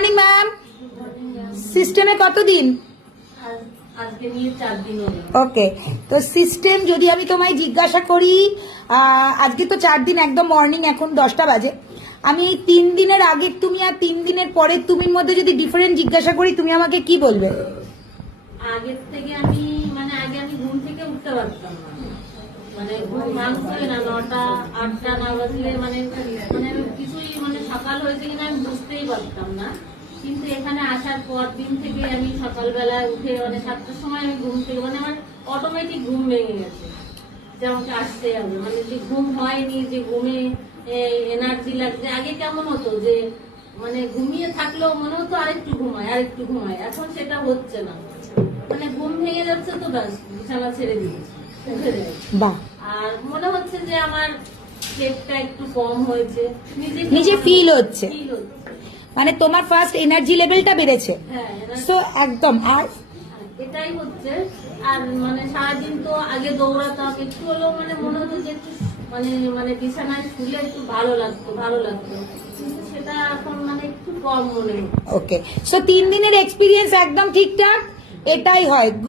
Morning ma'am. সিস্টেমে কতদিন? ওকে, তো সিস্টেম যদি আমি তোমায় জিজ্ঞাসা করি, আজকে তো 4 দিন, একদম মর্নিং, এখন 10টা বাজে। আমি 3 দিনের আগের তুমি আর 3 দিনের পরের তুমির মধ্যে যদি ডিফারেন্ট জিজ্ঞাসা করি, তুমি আমাকে কি বলবে? আগের থেকে আমি আগে আমি ঘুম থেকে উঠতে পারতাম না, ঘুম ভাঙছে না, 9টা 8টা না বাজলে কিছুই সকাল হয়েছে কিনা আমি বুঝতেই পারতাম না। কিন্তু এখানে আসার পর দিন থেকে আমি সকালবেলায় উঠে 7টার সময় আমি ঘুম থেকে আমার অটোমেটিক ঘুম ভেঙে গেছে যে আমাকে আসতে হবে, যে ঘুম হয়নি, যে ঘুমে এনার্জি লাগছে। আগে কেমন হতো যে ঘুমিয়ে থাকলেও মনে হতো আরেকটু ঘুমায়, এখন সেটা হচ্ছে না। ঘুম ভেঙে যাচ্ছে তো ব্যাস বিছানা ছেড়ে দিয়েছি, আর মনে হচ্ছে যে আমার পেটটা একটু কম হয়েছে, নিজে ফিল হচ্ছে, তোমার ফার্স্ট এনার্জি লেভেলটা বেড়েছে। হ্যাঁ, সো একদম। আর এটাই হচ্ছে। আর সারাদিন তো আগে দৌড়াতাম, একটু হলেও মনে হতো যে একটু বিছানায় শুলে একটু ভালো লাগতো, কিন্তু সেটা এখন একটু কম মনে হচ্ছে। ওকে, সো 3 দিনের এক্সপিরিয়েন্স একদম ঠিকঠাক, এটাই হয়।